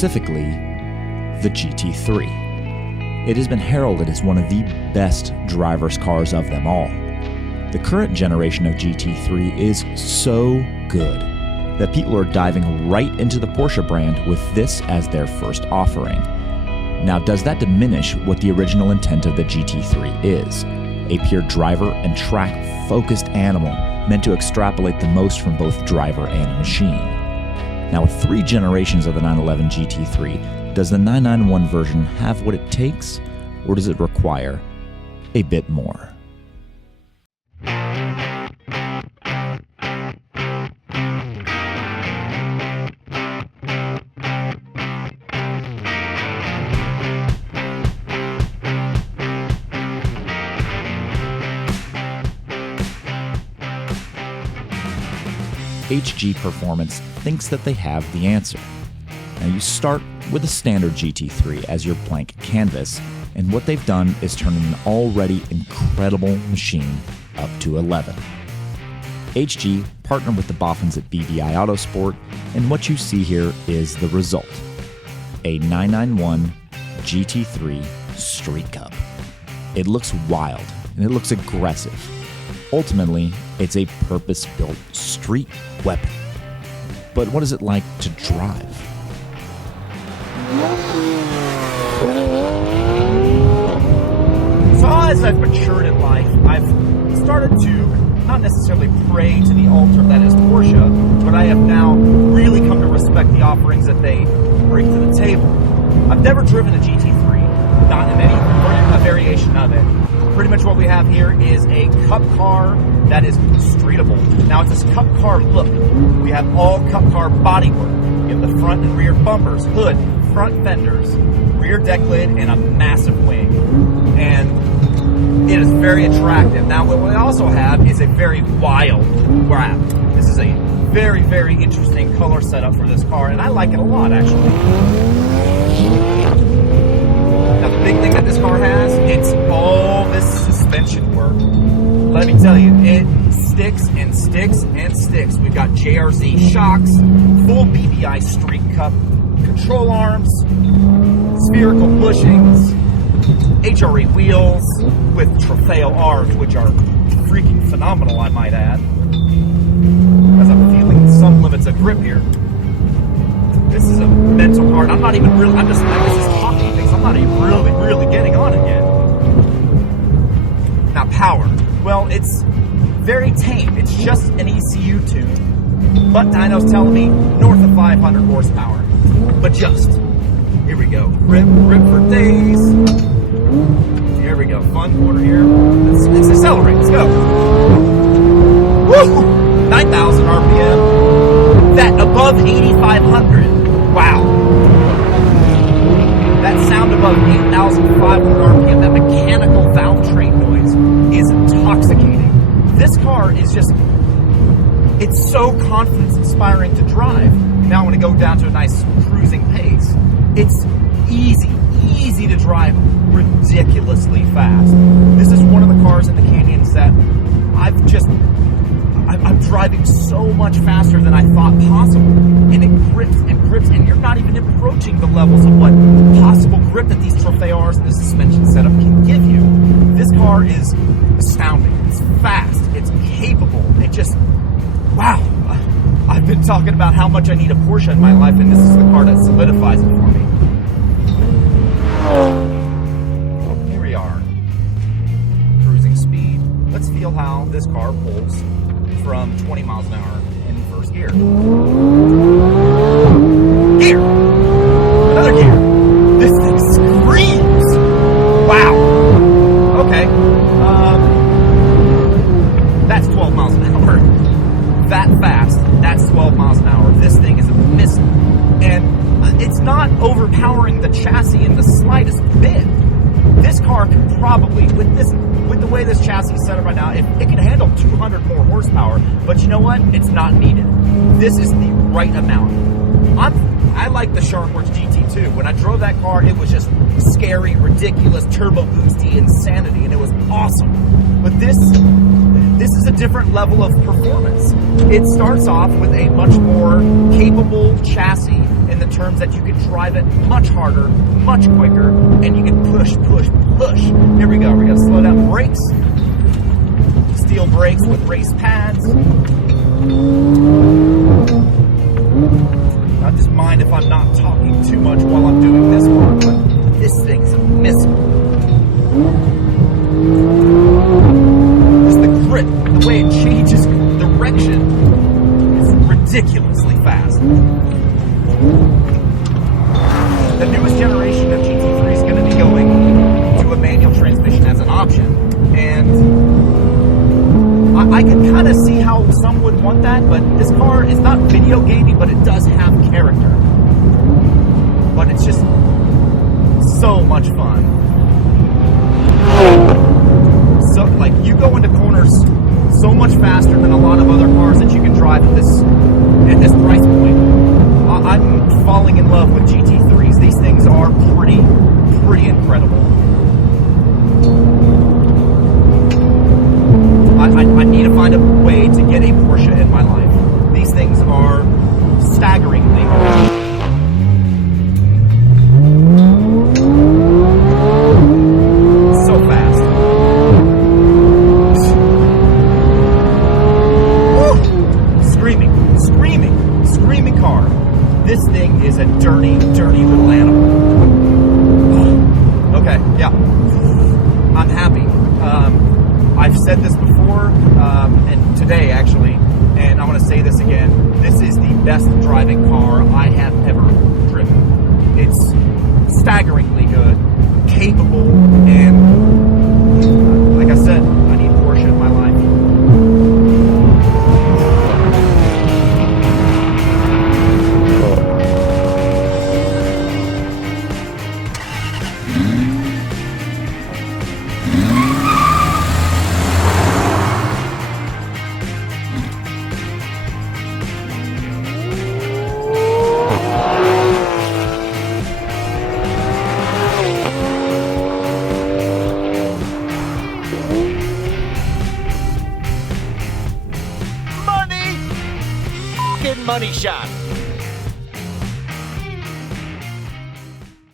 specifically the GT3. It has been heralded as one of the best driver's cars of them all. The current generation of GT3 is so good that people are diving right into the Porsche brand with this as their first offering. Now, does that diminish what the original intent of the GT3 is? A pure driver and track-focused animal meant to extrapolate the most from both driver and machine. Now, with 3 generations of the 911 GT3, does the 991 version have what it takes, or does it require a bit more? HG Performance thinks that they have the answer. Now, you start with a standard GT3 as your blank canvas, and what they've done is turn an already incredible machine up to 11. HG partnered with the boffins at BBi Autosport, and what you see here is the result: a 991 GT3 Street Cup. It looks wild, and it looks aggressive. Ultimately, it's a purpose-built street weapon. But what is it like to drive? So as I've matured in life, I've started to not necessarily pray to the altar that is Porsche, but I have now really come to respect the offerings that they bring to the table. I've never driven a GT3, not in any variation of it. Pretty much what we have here is a cup car that is streetable. Now, it's this cup car look. We have all cup car bodywork. We have the front and rear bumpers, hood, front fenders, rear deck lid, and a massive wing. And it is very attractive. Now, what we also have is a very wild wrap. This is a very, very interesting color setup for this car, and I like it a lot, actually. Now, the big thing that this car has, it's all this suspension work. Let me tell you, it sticks and sticks and sticks. We've got JRZ shocks, full BBi Street Cup control arms, spherical bushings, HRE wheels with Trofeo arms, which are freaking phenomenal, I might add. As I'm feeling some limits of grip here. This is a mental car. I'm not even really, this is talking things. I'm not even really getting on it yet. Now, power. Well, it's very tame. It's just an ECU tune. But dyno's telling me north of 500 horsepower. But just. Here we go. Grip for days. Here we go. Fun corner here. Let's accelerate. Let's go. Woo! 9,000 RPM. That above 8,500. Wow. That sound above 8,500 RPM, that mechanical valve train noise is intoxicating. This car is just, it's so confidence inspiring to drive. Now I'm going to go down to a nice cruising pace. It's easy to drive ridiculously fast. This is one of the cars in the canyons that I'm driving so much faster than I thought possible. And it grips, and you're not even approaching the levels of what possible grip that these Trofeos and the suspension setup can give you. This car is astounding. It's fast. It's capable. It just, wow. I've been talking about how much I need a Porsche in my life, and this is the car that solidifies it for me. Here we are. Cruising speed. Let's feel how this car pulls from 20 miles an hour in first gear. Gear! Another gear. This thing screams! Wow. Okay. That's 12 miles an hour. That fast, that's 12 miles an hour. This thing is a missile. And it's not overpowering the chassis in the slightest bit. This car can probably, with the way this chassis is set up right now, it can handle 200 more horsepower, but you know what? It's not needed. This is the right amount. I like the Sharkworks GT2. When I drove that car, it was just scary, ridiculous, turbo boosty insanity, and it was awesome. But this is a different level of performance. It starts off with a much more capable chassis in the terms that you can drive it much harder, much quicker, and you can push, push, push. Here we go. We're going to slow down the brakes. Steel brakes with race pads. Now just mind if I'm not talking too much while I'm doing this part, but this thing's a missile. Just the grip, the way it changes direction is ridiculously fast. The newest generation of GT3 is going to be going to a manual transmission as an option, and I can kind of see how some would want that, but this car is not video gaming, but it does have character. But it's just so much fun. So, like, you go into corners so much faster than a lot of other cars that you can drive at this price point. I'm falling in love with GT3s. These things are pretty incredible. I need to find a way to get a Porsche in my life. These things are staggeringly so fast. Woo! Screaming car. This thing is a dirty little animal. Okay, yeah. I'm happy. I've said this before, and today actually, and I'm going to say this again. This is the best driving car I have ever driven. It's staggeringly good, capable, and like I said, I need Porsche in my life. Money shot.